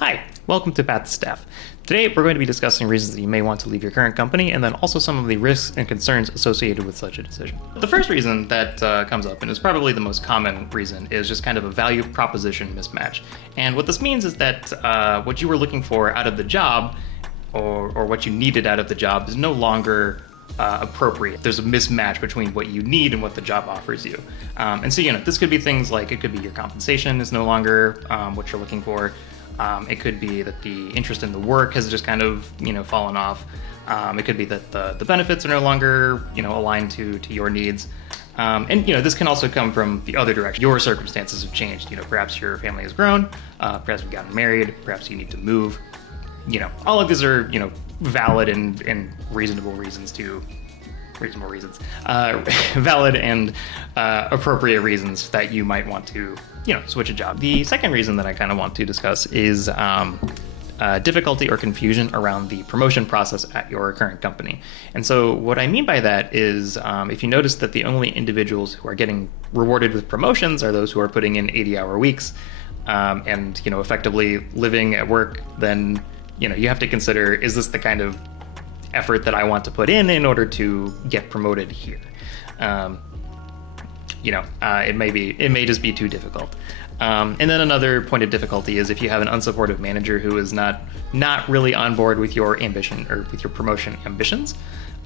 Hi, welcome to Path to Staff. Today we're going to be discussing reasons that you may want to leave your current company and then also some of the risks and concerns associated with such a decision. The first reason that comes up, and is probably the most common reason, is just kind of a value proposition mismatch. And what this means is that what you were looking for out of the job or what you needed out of the job is no longer appropriate. There's a mismatch between what you need and what the job offers you. And so, this could be things like it could be your compensation is no longer what you're looking for. It could be that the interest in the work has just kind of, fallen off. It could be that the benefits are no longer, aligned to your needs. And this can also come from the other direction. Your circumstances have changed. Perhaps your family has grown, perhaps you've gotten married, perhaps you need to move. All of these are, valid and reasonable reasons, valid and appropriate reasons that you might want to, switch a job. The second reason that I kind of want to discuss is difficulty or confusion around the promotion process at your current company. And so what I mean by that is if you notice that the only individuals who are getting rewarded with promotions are those who are putting in 80-hour weeks and, effectively living at work, then, you have to consider, is this the kind of effort that I want to put in order to get promoted here? It may just be too difficult. And then another point of difficulty is if you have an unsupportive manager who is not really on board with your ambition or with your promotion ambitions,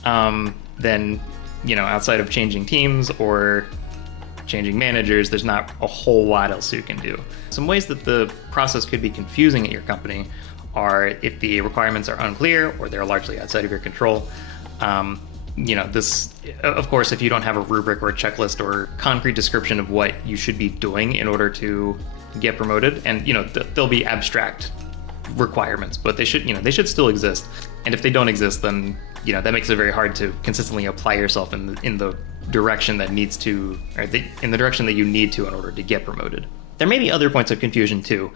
then, outside of changing teams or changing managers, there's not a whole lot else you can do. Some ways that the process could be confusing at your company are if the requirements are unclear or they're largely outside of your control. This, of course, if you don't have a rubric or a checklist or concrete description of what you should be doing in order to get promoted, and there'll be abstract requirements, but they should still exist. And if they don't exist, then that makes it very hard to consistently apply yourself in the direction that needs to, or in the direction that you need to in order to get promoted. There may be other points of confusion too.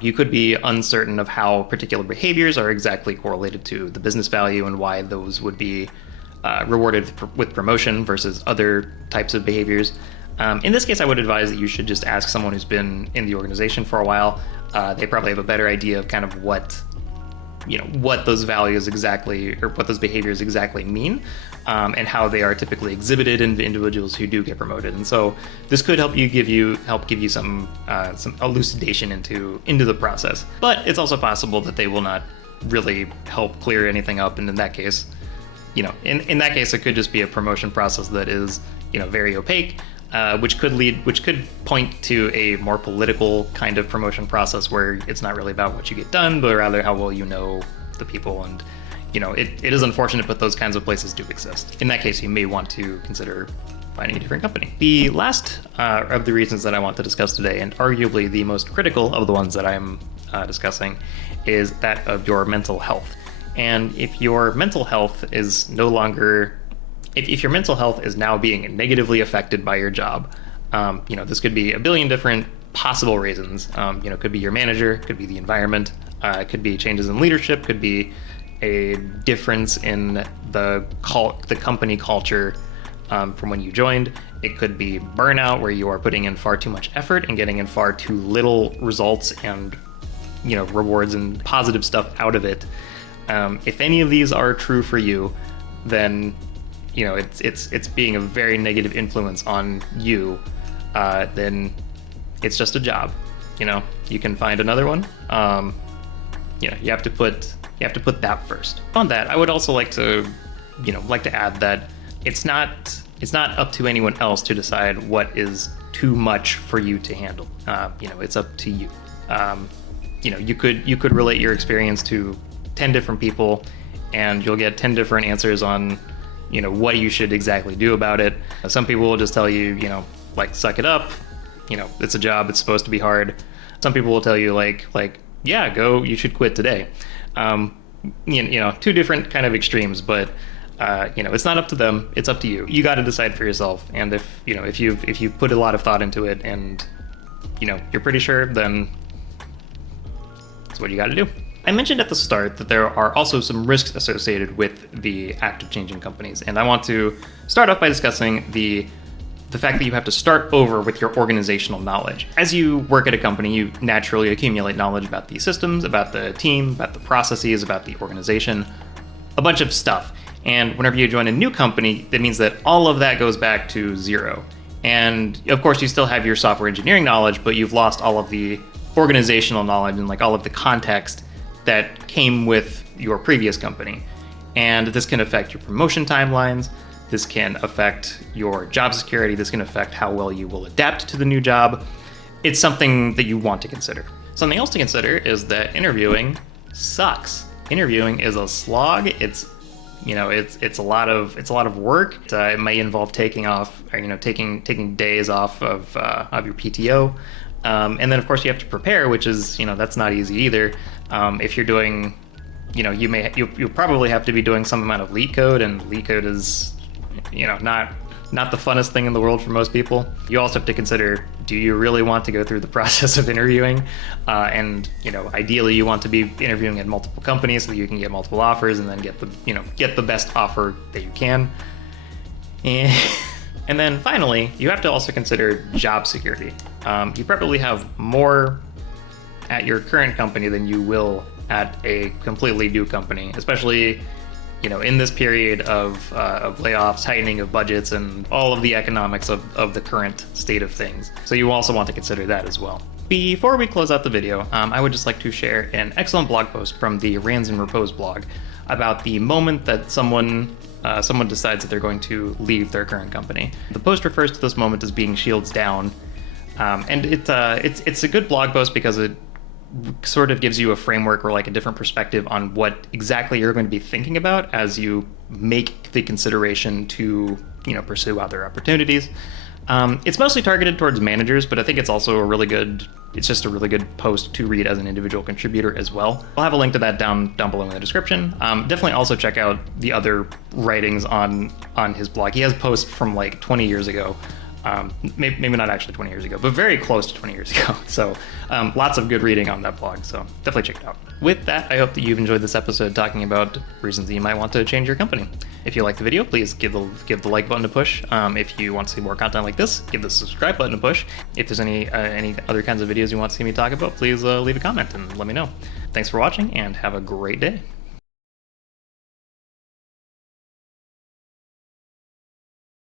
You could be uncertain of how particular behaviors are exactly correlated to the business value and why those would be rewarded with promotion versus other types of behaviors. In this case, I would advise that you should just ask someone who's been in the organization for a while. They probably have a better idea of kind of what those values exactly, or what those behaviors exactly mean, and how they are typically exhibited in individuals who do get promoted. And so this could help give you some elucidation into the process. But it's also possible that they will not really help clear anything up, and in that case, in that case, it could just be a promotion process that is, very opaque, which could point to a more political kind of promotion process where it's not really about what you get done, but rather how well you know the people. And, it is unfortunate, but those kinds of places do exist. In that case, you may want to consider finding a different company. The last of the reasons that I want to discuss today, and arguably the most critical of the ones that I'm discussing, is that of your mental health. And if your mental health is no longer, if your mental health is now being negatively affected by your job, this could be a billion different possible reasons. It could be your manager, could be the environment, it could be changes in leadership, could be a difference in the company culture from when you joined. It could be burnout, where you are putting in far too much effort and getting in far too little results and, rewards and positive stuff out of it. If any of these are true for you, then it's being a very negative influence on you. Then it's just a job. You can find another one. You have to put that first. On that, I would also like to add that it's not up to anyone else to decide what is too much for you to handle. It's up to you. You could relate your experience to 10 different people, and you'll get 10 different answers on, what you should exactly do about it. Some people will just tell you, suck it up. It's a job. It's supposed to be hard. Some people will tell you yeah, you should quit today. Two different kind of extremes, but it's not up to them. It's up to you. You got to decide for yourself. And if you've put a lot of thought into it and, you're pretty sure, then that's what you got to do. I mentioned at the start that there are also some risks associated with the act of changing companies, and I want to start off by discussing the the fact that you have to start over with your organizational knowledge. As you work at a company, you naturally accumulate knowledge about the systems, about the team, about the processes, about the organization, a bunch of stuff. And whenever you join a new company, that means that all of that goes back to zero. And of course, you still have your software engineering knowledge, but you've lost all of the organizational knowledge and like all of the context that came with your previous company. And this can affect your promotion timelines. This can affect your job security. This can affect how well you will adapt to the new job. It's something that you want to consider. Something else to consider is that interviewing sucks. Interviewing is a slog. It's a lot of work. It may involve taking days off of your PTO, and then of course you have to prepare, which is that's not easy either. If you're doing, you probably have to be doing some amount of leak code, and leak code is not the funnest thing in the world for most people. You also have to consider, do you really want to go through the process of interviewing? And ideally you want to be interviewing at multiple companies so that you can get multiple offers and then get the best offer that you can. And then finally, you have to also consider job security. You probably have more at your current company than you will at a completely new company, especially in this period of layoffs, tightening of budgets, and all of the economics of the current state of things. So you also want to consider that as well. Before we close out the video, I would just like to share an excellent blog post from the Rands and Repose blog about the moment that someone decides that they're going to leave their current company. The post refers to this moment as being shields down, and it's a good blog post because it sort of gives you a framework or like a different perspective on what exactly you're going to be thinking about as you make the consideration to pursue other opportunities. It's mostly targeted towards managers, but I think it's also it's just a really good post to read as an individual contributor as well. I'll have a link to that down below in the description. Definitely also check out the other writings on his blog. He has posts from like 20 years ago. Maybe not actually 20 years ago, but very close to 20 years ago. So lots of good reading on that blog, so definitely check it out. With that, I hope that you've enjoyed this episode talking about reasons that you might want to change your company. If you like the video, please give the like button a push. If you want to see more content like this, give the subscribe button a push. If there's any other kinds of videos you want to see me talk about, please leave a comment and let me know. Thanks for watching, and have a great day.